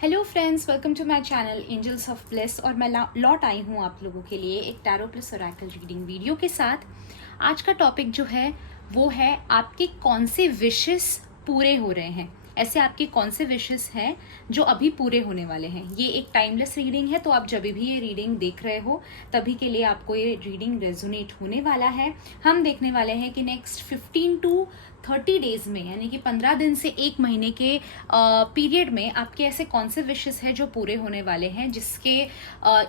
Hello friends, welcome to my channel angels of bless. और मैं लौट आई हूँ आप लोगों के लिए एक tarot plus Oracle reading video के साथ। आज का टॉपिक जो है वो है आपके कौन से विशेस पूरे हो रहे हैं। ऐसे आपके कौन से विशेस हैं जो अभी पूरे होने वाले हैं। ये एक टाइमलेस रीडिंग है, तो आप जब भी ये रीडिंग देख रहे हो तभी के लिए आपको ये रीडिंग रेजोनेट होने वाला है। हम देखने वाले हैं कि नेक्स्ट 15 टू 30 डेज में, यानी कि 15 दिन से एक महीने के पीरियड में आपके ऐसे कौन से विशेस हैं जो पूरे होने वाले हैं, जिसके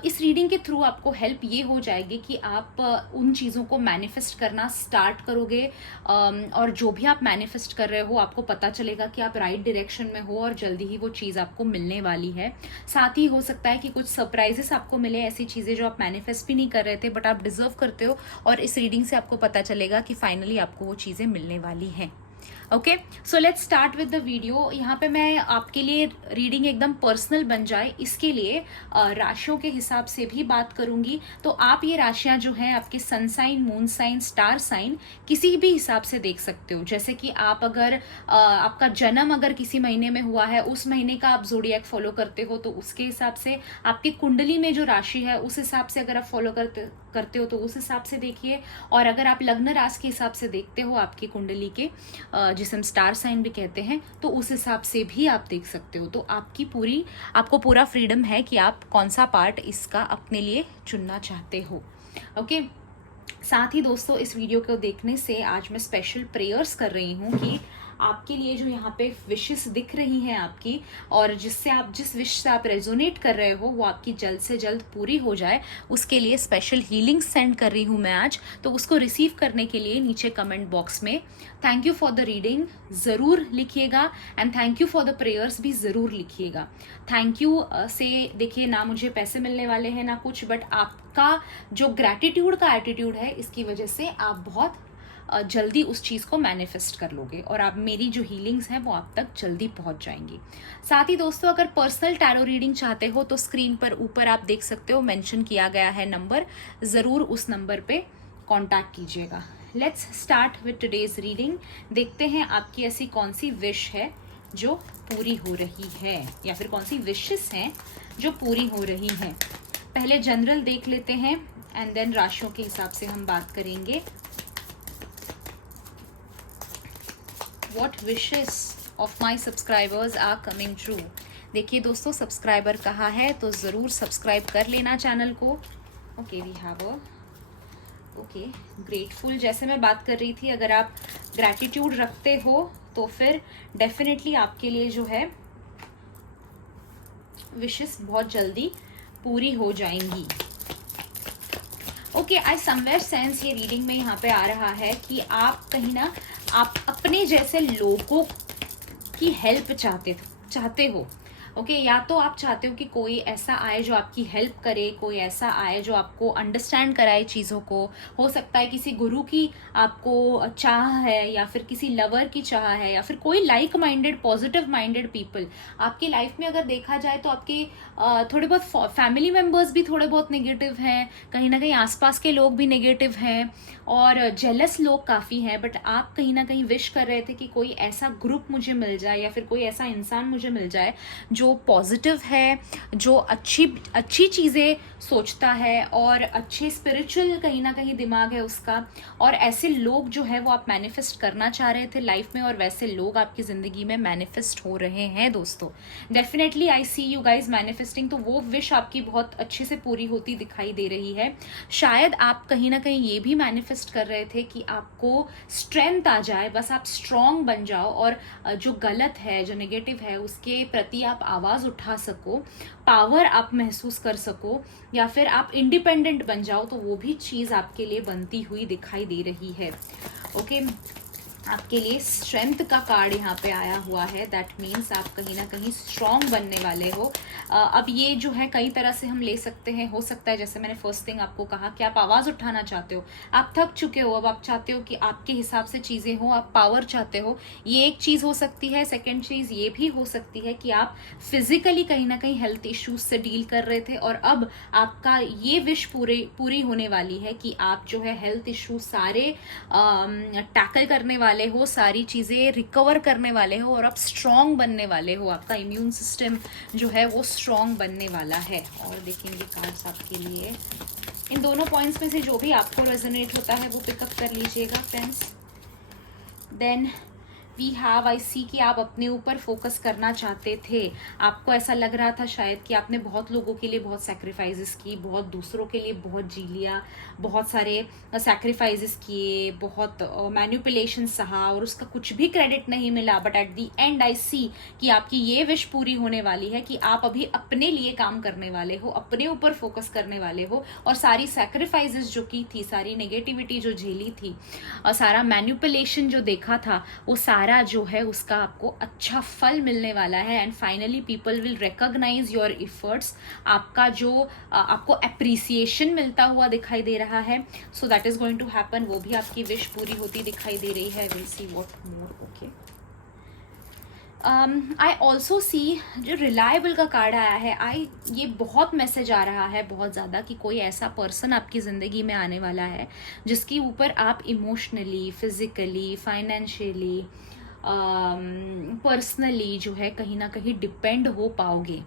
इस रीडिंग के थ्रू आपको हेल्प ये हो जाएगी कि आप उन चीज़ों को मैनिफेस्ट करना स्टार्ट करोगे। और जो भी आप मैनिफेस्ट कर रहे हो आपको पता चलेगा कि आप राइट डायरेक्शन में हो और जल्दी ही वो चीज़ आपको मिलने वाली है। साथ ही हो सकता है कि कुछ सरप्राइजेस आपको मिले, ऐसी चीज़ें जो आप मैनिफेस्ट भी नहीं कर रहे थे बट आप डिजर्व करते हो, और इस रीडिंग से आपको पता चलेगा कि फाइनली आपको वो चीज़ें मिलने वाली हैं। Okay, so let's start with the video. यहाँ पे मैं आपके लिए रीडिंग एकदम पर्सनल बन जाए इसके लिए राशियों के हिसाब से भी बात करूंगी। तो आप ये राशियां जो हैं आपके sun sign, moon sign, star sign किसी भी हिसाब से देख सकते हो। जैसे कि आप अगर आपका जन्म अगर किसी महीने में हुआ है, उस महीने का आप जोडिएक फॉलो करते हो तो उसके हिसाब से, आपकी कुंडली में जो राशि है उस हिसाब से अगर आप फॉलो करते हो तो उस हिसाब से देखिए। और अगर आप लग्न राशि के हिसाब से देखते हो आपकी कुंडली के, जिसे हम स्टार साइन भी कहते हैं, तो उस हिसाब से भी आप देख सकते हो। तो आपको पूरा फ्रीडम है कि आप कौन सा पार्ट इसका अपने लिए चुनना चाहते हो। ओके, साथ ही दोस्तों इस वीडियो को देखने से आज मैं स्पेशल प्रेयर्स कर रही हूँ कि आपके लिए जो यहाँ पे विशेस दिख रही हैं आपकी, और जिससे आप जिस विश से आप रेजोनेट कर रहे हो वो आपकी जल्द से जल्द पूरी हो जाए, उसके लिए स्पेशल हीलिंग सेंड कर रही हूँ मैं आज। तो उसको रिसीव करने के लिए नीचे कमेंट बॉक्स में thank you for the reading ज़रूर लिखिएगा, and thank you for the prayers भी ज़रूर लिखिएगा। थैंक यू से देखिए, ना मुझे पैसे मिलने वाले हैं ना कुछ, बट आपका जो ग्रैटिट्यूड का एटीट्यूड है इसकी वजह से आप बहुत जल्दी उस चीज़ को मैनिफेस्ट कर लोगे, और आप मेरी जो हीलिंग्स हैं वो आप तक जल्दी पहुंच जाएंगी। साथ ही दोस्तों, अगर पर्सनल टैरो रीडिंग चाहते हो तो स्क्रीन पर ऊपर आप देख सकते हो मेंशन किया गया है नंबर, ज़रूर उस नंबर पे कांटेक्ट कीजिएगा। Let's start with today's reading. देखते हैं आपकी ऐसी कौन सी विश है जो पूरी हो रही है, या फिर कौन सी विशेस हैं जो पूरी हो रही हैं। पहले जनरल देख लेते हैं एंड देन राशियों के हिसाब से हम बात करेंगे। What wishes of my subscribers are coming true? देखिए दोस्तों, सब्सक्राइबर कहा है तो ज़रूर सब्सक्राइब कर लेना चैनल को। Okay, we have okay grateful. जैसे मैं बात कर रही थी, अगर आप ग्रैटिट्यूड रखते हो तो फिर डेफिनेटली आपके लिए जो है विशेस बहुत जल्दी पूरी हो जाएंगी। ओके, आई समवेयर सेंस ये रीडिंग में यहाँ पे आ रहा है कि आप कहीं ना आप अपने जैसे लोगों की हेल्प चाहते हो। ओके, या तो आप चाहते हो कि कोई ऐसा आए जो आपकी हेल्प करे, कोई ऐसा आए जो आपको अंडरस्टैंड कराए चीज़ों को। हो सकता है किसी गुरु की आपको चाह है, या फिर किसी लवर की चाह है, या फिर कोई like minded positive minded people आपकी लाइफ में अगर देखा जाए तो आपके थोड़े बहुत फैमिली मेम्बर्स भी थोड़े बहुत नेगेटिव हैं, कहीं ना कहीं आसपास के लोग भी नेगेटिव हैं, और जेलस लोग काफ़ी हैं। बट आप कहीं ना कहीं विश कर रहे थे कि कोई ऐसा ग्रुप मुझे मिल जाए, या फिर कोई ऐसा इंसान मुझे मिल जाए जो पॉजिटिव है, जो अच्छी चीज़ें सोचता है, और अच्छे स्पिरिचुअल कहीं ना कहीं दिमाग है उसका। और ऐसे लोग जो है वो आप मैनिफेस्ट करना चाह रहे थे लाइफ में, और वैसे लोग आपकी ज़िंदगी में मैनिफेस्ट हो रहे हैं दोस्तों। Definitely I see you guys manifesting. तो वो विश आपकी बहुत अच्छे से पूरी होती दिखाई दे रही है। शायद आप कहीं ना कहीं ये भी मैनिफेस्ट कर रहे थे कि आपको स्ट्रेंथ आ जाए, बस आप स्ट्रॉन्ग बन जाओ, और जो गलत है, जो नेगेटिव है, उसके प्रति आप आवाज़ उठा सको, पावर आप महसूस कर सको, या फिर आप इंडिपेंडेंट बन जाओ। तो वो भी चीज़ आपके लिए बनती हुई दिखाई दे रही है। ओके, आपके लिए स्ट्रेंथ का कार्ड यहाँ पे आया हुआ है। दैट मीन्स आप कहीं ना कहीं स्ट्रॉन्ग बनने वाले हो। अब ये जो है कई तरह से हम ले सकते हैं। हो सकता है, जैसे मैंने फर्स्ट थिंग आपको कहा, कि आप आवाज़ उठाना चाहते हो, आप थक चुके हो, अब आप चाहते हो कि आपके हिसाब से चीज़ें हो, आप पावर चाहते हो, ये एक चीज़ हो सकती है। सेकेंड चीज़ ये भी हो सकती है कि आप फिजिकली कहीं ना कहीं हेल्थ इश्यूज से डील कर रहे थे, और अब आपका ये विश पूरी होने वाली है कि आप जो है हेल्थ इश्यूज सारे टैकल करने वाले वाले हो, सारी चीज़ें रिकवर करने वाले हो और आप स्ट्रॉन्ग बनने वाले हो। आपका इम्यून सिस्टम जो है वो स्ट्रॉन्ग बनने वाला है। और देखेंगे कार्ड्स आपके लिए, इन दोनों पॉइंट्स में से जो भी आपको रेजोनेट होता है वो पिकअप कर लीजिएगा friends. Then we have, I see कि आप अपने ऊपर फोकस करना चाहते थे। आपको ऐसा लग रहा था शायद कि आपने बहुत लोगों के लिए बहुत सैक्रिफाइसेस की, बहुत दूसरों के लिए बहुत जी लिया, बहुत सारे सैक्रिफाइसेस किए, बहुत मैनिपुलेशन सहा और उसका कुछ भी क्रेडिट नहीं मिला। But at the end I see कि आपकी ये विश पूरी होने वाली है कि आप अभी अपने लिए काम करने वाले हो, अपने ऊपर फोकस करने वाले हो और सारी सैक्रिफाइसेस जो की थी, सारी नेगेटिविटी जो झेली थी और सारा मैनिपुलेशन जो देखा था, वो सारा जो है उसका आपको अच्छा फल मिलने वाला है। And finally people will recognise your efforts. आपका जो आपको अप्रिसिएशन मिलता हुआ दिखाई दे रहा है। So that is going to happen. वो भी आपकी विश पूरी होती दिखाई दे रही है। Will see what more. Okay, I also सी जो रिलायबल का कार्ड आया है, ये बहुत मैसेज आ रहा है बहुत ज़्यादा कि कोई ऐसा पर्सन आपकी ज़िंदगी में आने वाला है जिसके ऊपर आप इमोशनली, फिजिकली, फाइनेंशियली, पर्सनली जो है कहीं ना कहीं डिपेंड हो पाओगे।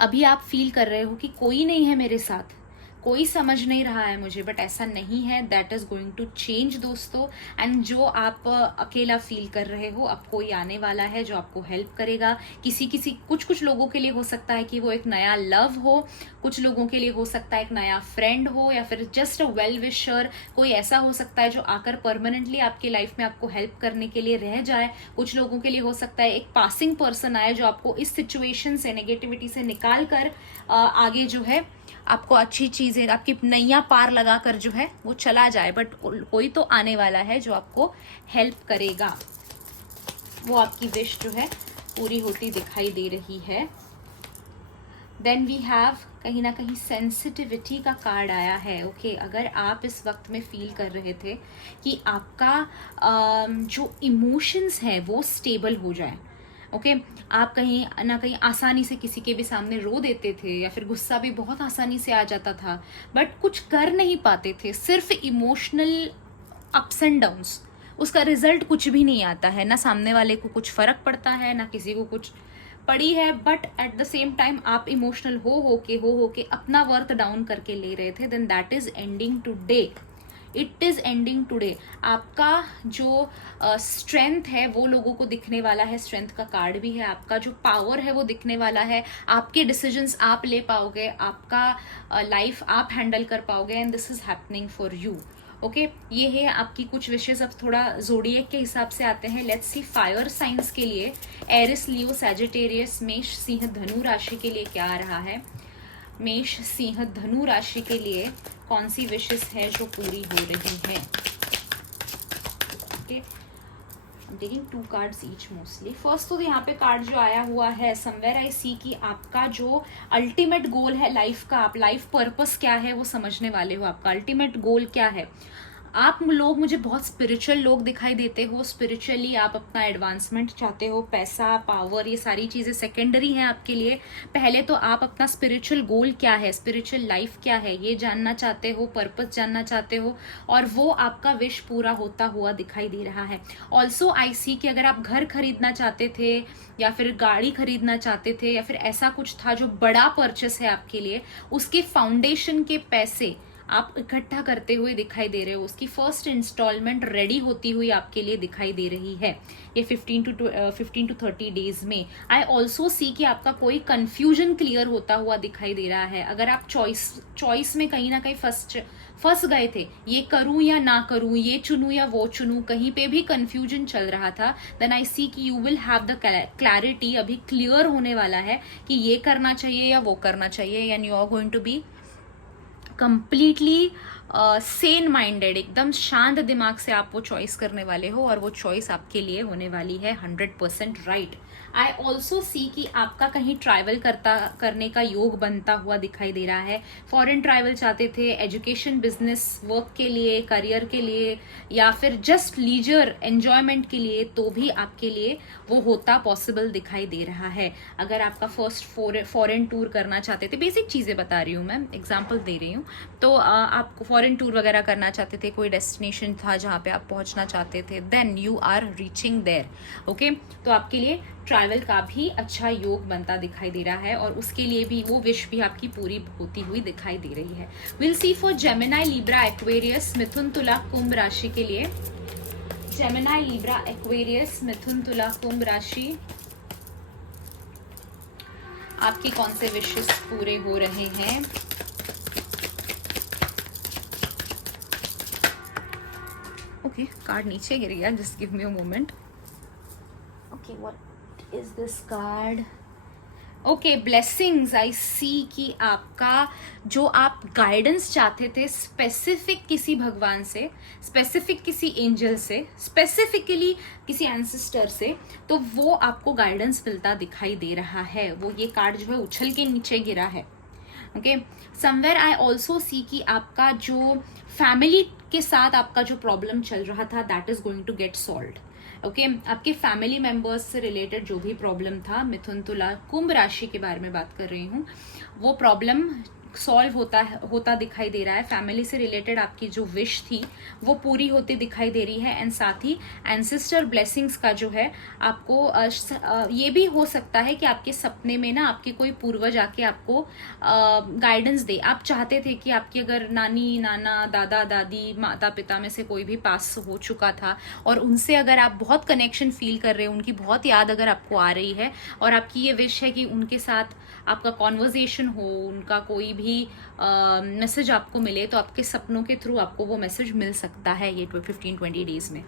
अभी आप फील कर रहे हो कि कोई नहीं है मेरे साथ, कोई समझ नहीं रहा है मुझे, बट ऐसा नहीं है। That is going to change दोस्तों। एंड जो आप अकेला फील कर रहे हो, अब कोई आने वाला है जो आपको हेल्प करेगा। कुछ लोगों के लिए हो सकता है कि वो एक नया लव हो, कुछ लोगों के लिए हो सकता है एक नया फ्रेंड हो, या फिर जस्ट अ वेल विशर कोई ऐसा हो सकता है जो आकर परमानेंटली आपकी लाइफ में आपको हेल्प करने के लिए रह जाए। कुछ लोगों के लिए हो सकता है एक पासिंग पर्सन आए जो आपको इस सिचुएशन से, नेगेटिविटी से निकाल कर आगे जो है आपको अच्छी चीजें, आपकी नैया पार लगाकर जो है वो चला जाए। बट कोई तो आने वाला है जो आपको हेल्प करेगा। वो आपकी विश जो है पूरी होती दिखाई दे रही है। देन वी हैव कहीं ना कहीं सेंसिटिविटी का कार्ड आया है। ओके, अगर आप इस वक्त में फील कर रहे थे कि आपका जो इमोशंस है वो स्टेबल हो जाए। ओके, आप कहीं ना कहीं आसानी से किसी के भी सामने रो देते थे, या फिर गुस्सा भी बहुत आसानी से आ जाता था, बट कुछ कर नहीं पाते थे, सिर्फ इमोशनल अप्स एंड डाउन्स, उसका रिजल्ट कुछ भी नहीं आता है, ना सामने वाले को कुछ फर्क पड़ता है, ना किसी को कुछ पड़ी है। But at the same time आप इमोशनल हो के अपना वर्थ डाउन करके ले रहे थे। Then that is ending today. It is ending today. आपका जो स्ट्रेंथ है वो लोगों को दिखने वाला है। स्ट्रेंथ का कार्ड भी है। आपका जो पावर है वो दिखने वाला है। आपके डिसीजंस आप ले पाओगे, आपका लाइफ आप हैंडल कर पाओगे। And this is happening for you. Okay, ये है आपकी कुछ विशेष। अब थोड़ा जोडिएक के हिसाब से आते हैं। लेट्स सी फायर साइंस के लिए, एरिस, लियो, सैजिटेरियस, मेष, सिंह, धनु राशि के लिए क्या आ रहा है। मेष, सिंह, धनु राशि के लिए कौन सी विशेष है जो पूरी हो रही है। Okay, taking 2 cards each mostly. First तो यहाँ पे कार्ड जो आया हुआ है, समवेयर आई सी कि आपका जो अल्टीमेट गोल है लाइफ का, आप लाइफ पर्पस क्या है वो समझने वाले हो। आपका अल्टीमेट गोल क्या है। आप लोग मुझे बहुत स्पिरिचुअल लोग दिखाई देते हो। स्पिरिचुअली आप अपना एडवांसमेंट चाहते हो, पैसा, पावर, ये सारी चीज़ें सेकेंडरी हैं आपके लिए। पहले तो आप अपना स्पिरिचुअल गोल क्या है, स्पिरिचुअल लाइफ क्या है, ये जानना चाहते हो, पर्पस जानना चाहते हो, और वो आपका विश पूरा होता हुआ दिखाई दे रहा है। ऑल्सो आई सी कि अगर आप घर खरीदना चाहते थे, या फिर गाड़ी खरीदना चाहते थे, या फिर ऐसा कुछ था जो बड़ा परचेस है आपके लिए, उसके फाउंडेशन के पैसे आप इकट्ठा करते हुए दिखाई दे रहे हो। उसकी फर्स्ट इंस्टॉलमेंट रेडी होती हुई आपके लिए दिखाई दे रही है ये 15 टू 30 डेज में। आई ऑल्सो सी कि आपका कोई कंफ्यूजन क्लियर होता हुआ दिखाई दे रहा है। अगर आप चॉइस में कहीं ना कहीं फंस गए थे, ये करूं या ना करूं, ये चुनूं या वो चुनूं, कहीं पे भी कंफ्यूजन चल रहा था, देन आई सी कि you will have the clarity. अभी क्लियर होने वाला है कि ये करना चाहिए या वो करना चाहिए। And you are going to be completely sane minded, एकदम शांत दिमाग से आप वो चॉइस करने वाले हो, और वो चॉइस आपके लिए होने वाली है 100% राइट। आई ऑल्सो सी कि आपका कहीं ट्रैवल करने का योग बनता हुआ दिखाई दे रहा है। फॉरेन ट्रैवल चाहते थे, एजुकेशन, बिजनेस, वर्क के लिए, करियर के लिए, या फिर जस्ट लीजर एंजॉयमेंट के लिए, तो भी आपके लिए वो होता पॉसिबल दिखाई दे रहा है। अगर आपका फर्स्ट फॉरेन टूर करना चाहते थे, बेसिक चीज़ें बता रही हूँ मैं, एग्जाम्पल दे रही हूँ, तो आप फॉरेन टूर वगैरह करना चाहते थे, कोई डेस्टिनेशन था जहाँ पे आप पहुँचना चाहते थे, then you are reaching there. Okay, तो आपके लिए ट्रैवल का भी अच्छा योग बनता दिखाई दे रहा है, और उसके लिए भी वो विश भी आपकी पूरी होती हुई दिखाई दे रही है। Will see for Gemini, Libra, Aquarius, मिथुन, तुला, कुंभ राशि के लिए। जेमिनाई, लिब्रा, एक्वेरियस, मिथुन, तुला, कुंभ राशि, आपकी कौन से विशेष पूरे हो रहे हैं? ओके, कार्ड नीचे गिर गया, just give me a moment. Okay, what is this card? Okay, blessings. I see कि आपका जो आप गाइडेंस चाहते थे स्पेसिफिक किसी भगवान से, स्पेसिफिक किसी एंजल से, स्पेसिफिकली किसी एंसेस्टर से, तो वो आपको गाइडेंस मिलता दिखाई दे रहा है। वो ये कार्ड जो है उछल के नीचे गिरा है। ओके, समवेयर आई ऑल्सो सी कि आपका जो फैमिली के साथ आपका जो प्रॉब्लम चल रहा था, that is going to get solved. Okay, आपके फैमिली मेंबर्स से रिलेटेड जो भी प्रॉब्लम था, मिथुन, तुला, कुंभ राशि के बारे में बात कर रही हूँ, वो प्रॉब्लम सॉल्व होता दिखाई दे रहा है। फैमिली से रिलेटेड आपकी जो विश थी वो पूरी होती दिखाई दे रही है। एंड साथ ही एंसेस्टर ब्लेसिंग्स का जो है आपको ये भी हो सकता है कि आपके सपने में ना आपके कोई पूर्वज आके आपको गाइडेंस दे। आप चाहते थे कि आपकी अगर नानी, नाना, दादा, दादी, माता पिता में से कोई भी पास हो चुका था और उनसे अगर आप बहुत कनेक्शन फील कर रहे हो, उनकी बहुत याद अगर आपको आ रही है और आपकी ये विश है कि उनके साथ आपका कॉन्वर्जेशन हो, उनका कोई भी मैसेज आपको मिले, तो आपके सपनों के थ्रू आपको वो मैसेज मिल सकता है ये 15-20 डेज में।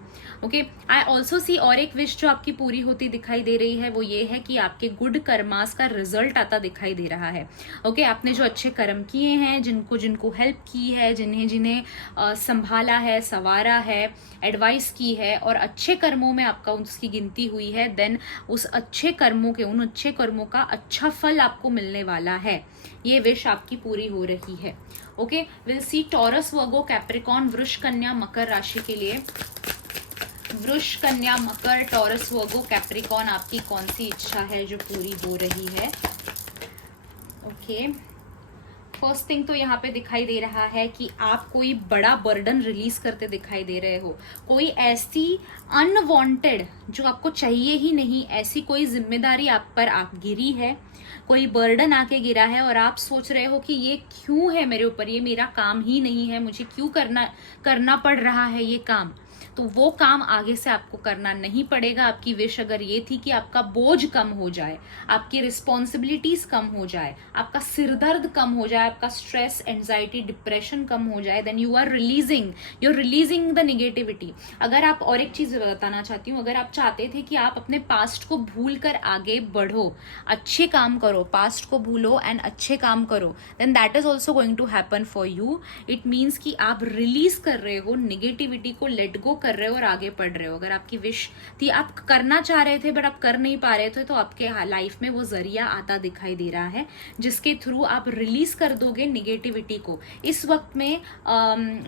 ओके, आई ऑल्सो सी और एक विश जो आपकी पूरी होती दिखाई दे रही है वो ये है कि आपके गुड कर्मास का रिजल्ट आता दिखाई दे रहा है। ओके, आपने जो अच्छे कर्म किए हैं, जिनको हेल्प की है, जिन्हें संभाला है, संवारा है, एडवाइस की है और अच्छे कर्मों में आपका उसकी गिनती हुई है, देन उन अच्छे कर्मों का अच्छा फल आपको मिलने वाला है। ये विश आपकी पूरी हो रही है। Okay, will see taurus, Virgo, Capricorn, वृष, कन्या, मकर राशि के लिए। वृष, कन्या, मकर, टॉरस, वर्गो, कैप्रिकॉर्न, आपकी कौन सी इच्छा है जो पूरी हो रही है? ओके, फर्स्ट थिंग तो यहाँ पे दिखाई दे रहा है कि आप कोई बड़ा बर्डन रिलीज करते दिखाई दे रहे हो। कोई ऐसी अनवांटेड, जो आपको चाहिए ही नहीं, ऐसी कोई जिम्मेदारी आप पर गिरी है, कोई बर्डन आके गिरा है और आप सोच रहे हो कि ये क्यों है मेरे ऊपर, ये मेरा काम ही नहीं है, मुझे क्यों करना पड़ रहा है ये काम। तो वो काम आगे से आपको करना नहीं पड़ेगा। आपकी विश अगर ये थी कि आपका बोझ कम हो जाए, आपकी रिस्पॉन्सिबिलिटीज कम हो जाए, आपका सिरदर्द कम हो जाए, आपका स्ट्रेस, एंजाइटी, डिप्रेशन कम हो जाए, then you are releasing the negativity. अगर आप और एक चीज बताना चाहती हूँ, अगर आप चाहते थे कि आप अपने पास्ट को भूल कर आगे बढ़ो, अच्छे काम करो, पास्ट को भूलो एंड अच्छे काम करो, then that is also going to happen for you. It means कि आप रिलीज कर रहे हो निगेटिविटी को, लेट गो कर रहे हो और आगे बढ़ रहे हो। अगर आपकी विश थी, आप करना चाह रहे थे बट आप कर नहीं पा रहे थे, तो आपके लाइफ में वो जरिया आता दिखाई दे रहा है जिसके थ्रू आप रिलीज कर दोगे निगेटिविटी को। इस वक्त में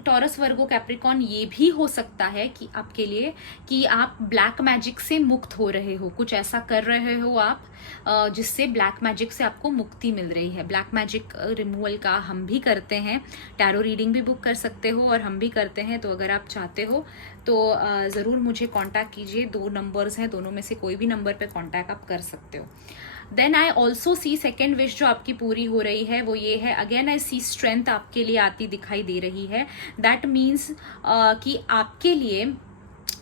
टॉरस, वर्गो, कैप्रिकॉर्न, ये भी हो सकता है कि आपके लिए कि आप ब्लैक मैजिक से मुक्त हो रहे हो, कुछ ऐसा कर रहे हो आप जिससे ब्लैक मैजिक से आपको मुक्ति मिल रही है। ब्लैक मैजिक रिमूवल का हम भी करते हैं, टैरो रीडिंग भी बुक कर सकते हो और हम भी करते हैं। तो अगर आप चाहते हो तो ज़रूर मुझे कांटेक्ट कीजिए। 2 नंबर्स हैं, दोनों में से कोई भी नंबर पे कांटेक्ट आप कर सकते हो। Then I also see second wish जो आपकी पूरी हो रही है वो ये है, अगेन आई सी स्ट्रेंथ आपके लिए आती दिखाई दे रही है। दैट मीन्स कि आपके लिए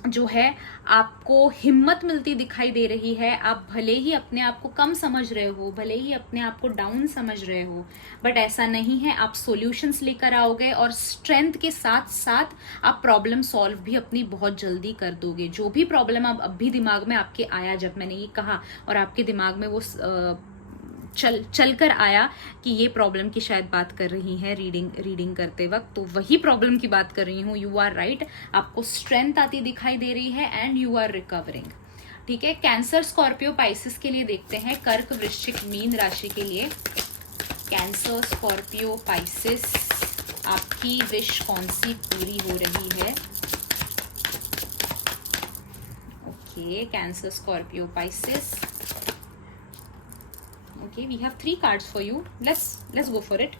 जो है आपको हिम्मत मिलती दिखाई दे रही है। आप भले ही अपने आप को कम समझ रहे हो, भले ही अपने आप को डाउन समझ रहे हो, बट ऐसा नहीं है। आप सॉल्यूशंस लेकर आओगे और स्ट्रेंथ के साथ साथ आप प्रॉब्लम सॉल्व भी अपनी बहुत जल्दी कर दोगे। जो भी प्रॉब्लम अब भी दिमाग में आपके आया, जब मैंने ये कहा और आपके दिमाग में वो चल कर आया कि ये प्रॉब्लम की शायद बात कर रही है रीडिंग करते वक्त, तो वही प्रॉब्लम की बात कर रही हूँ। यू आर राइट, आपको स्ट्रेंथ आती दिखाई दे रही है एंड यू आर रिकवरिंग। ठीक है। कैंसर, स्कॉर्पियो, पाइसिस के लिए देखते हैं, कर्क, वृश्चिक, मीन राशि के लिए। कैंसर, स्कॉर्पियो, पाइसिस, आपकी विश कौन सी पूरी हो रही है? Okay, Cancer, Scorpio, Pisces. Okay, we have 3 cards for you. Let's go for it.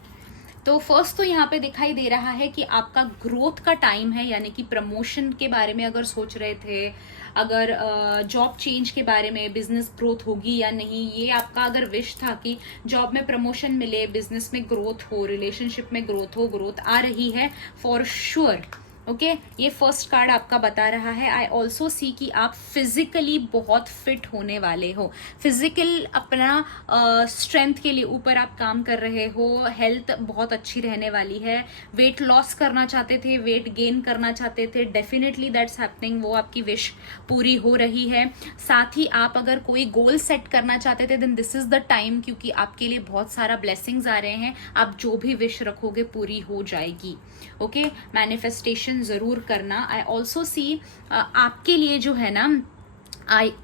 तो फर्स्ट तो यहाँ पे दिखाई दे रहा है कि आपका ग्रोथ का टाइम है, यानी कि प्रमोशन के बारे में अगर सोच रहे थे, अगर जॉब चेंज के बारे में, बिजनेस ग्रोथ होगी या नहीं, ये आपका अगर विश था कि जॉब में प्रमोशन मिले, बिजनेस में ग्रोथ हो, रिलेशनशिप में ग्रोथ हो, ग्रोथ आ रही है फॉर श्योर। ओके, ये फर्स्ट कार्ड आपका बता रहा है। आई ऑल्सो सी कि आप फिजिकली बहुत फिट होने वाले हो, फिजिकल अपना स्ट्रेंथ के लिए ऊपर आप काम कर रहे हो, हेल्थ बहुत अच्छी रहने वाली है। वेट लॉस करना चाहते थे, वेट गेन करना चाहते थे, डेफिनेटली दैट्स हैपनिंग, वो आपकी विश पूरी हो रही है। साथ ही आप अगर कोई गोल सेट करना चाहते थे, then this is the time, क्योंकि आपके लिए बहुत सारा ब्लेसिंग्स आ रहे हैं। आप जो भी विश रखोगे पूरी हो जाएगी। ओके, मैनिफेस्टेशन जरूर करना। आई ऑल्सो सी आपके लिए जो है ना,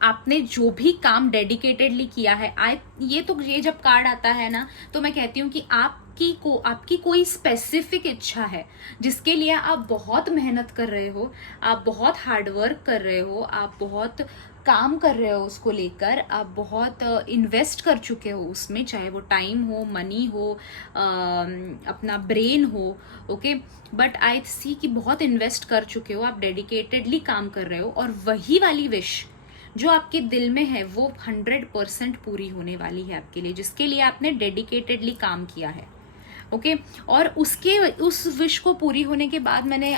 आपने जो भी काम डेडिकेटेडली किया है, ये जब कार्ड आता है ना, तो मैं कहती हूँ कि आपकी कोई स्पेसिफिक इच्छा है जिसके लिए आप बहुत मेहनत कर रहे हो, आप बहुत हार्डवर्क कर रहे हो, आप बहुत काम कर रहे हो उसको लेकर, आप बहुत इन्वेस्ट कर चुके हो उसमें, चाहे वो टाइम हो, मनी हो, अपना ब्रेन हो। ओके, बट आई सी कि बहुत इन्वेस्ट कर चुके हो, आप डेडिकेटेडली काम कर रहे हो, और वही वाली विश जो आपके दिल में है वो 100% पूरी होने वाली है आपके लिए, जिसके लिए आपने डेडिकेटेडली काम किया है। ओके, और उस विश को पूरी होने के बाद मैंने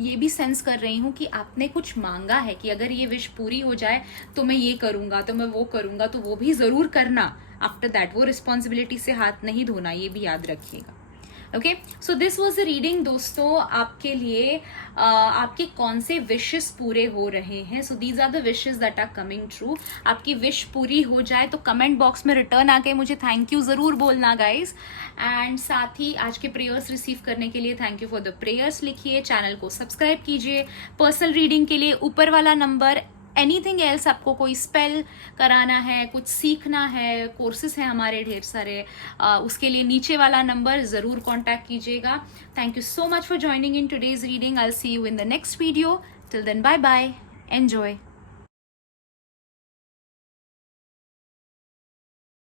ये भी सेंस कर रही हूँ कि आपने कुछ मांगा है कि अगर ये विश पूरी हो जाए तो मैं ये करूंगा, तो मैं वो करूंगा, तो वो भी जरूर करना। आफ्टर दैट वो रिस्पॉन्सिबिलिटी से हाथ नहीं धोना, ये भी याद रखिएगा। Okay, so this was the reading दोस्तों, आपके लिए आपके कौन से विशेस पूरे हो रहे हैं। So these are the wishes that are coming true. आपकी विश पूरी हो जाए तो कमेंट बॉक्स में रिटर्न आके मुझे थैंक यू जरूर बोलना गाइज। एंड साथ ही आज के प्रेयर्स रिसीव करने के लिए thank you for the prayers लिखिए, चैनल को सब्सक्राइब कीजिए। पर्सनल रीडिंग के लिए ऊपर वाला नंबर, एनीथिंग एल्स, आपको कोई स्पेल कराना है, कुछ सीखना है, कोर्सेज हैं हमारे ढेर सारे, उसके लिए नीचे वाला नंबर जरूर कांटेक्ट कीजिएगा। Thank you so much for joining in today's reading. I will see you in the next video. Till then, bye bye, enjoy.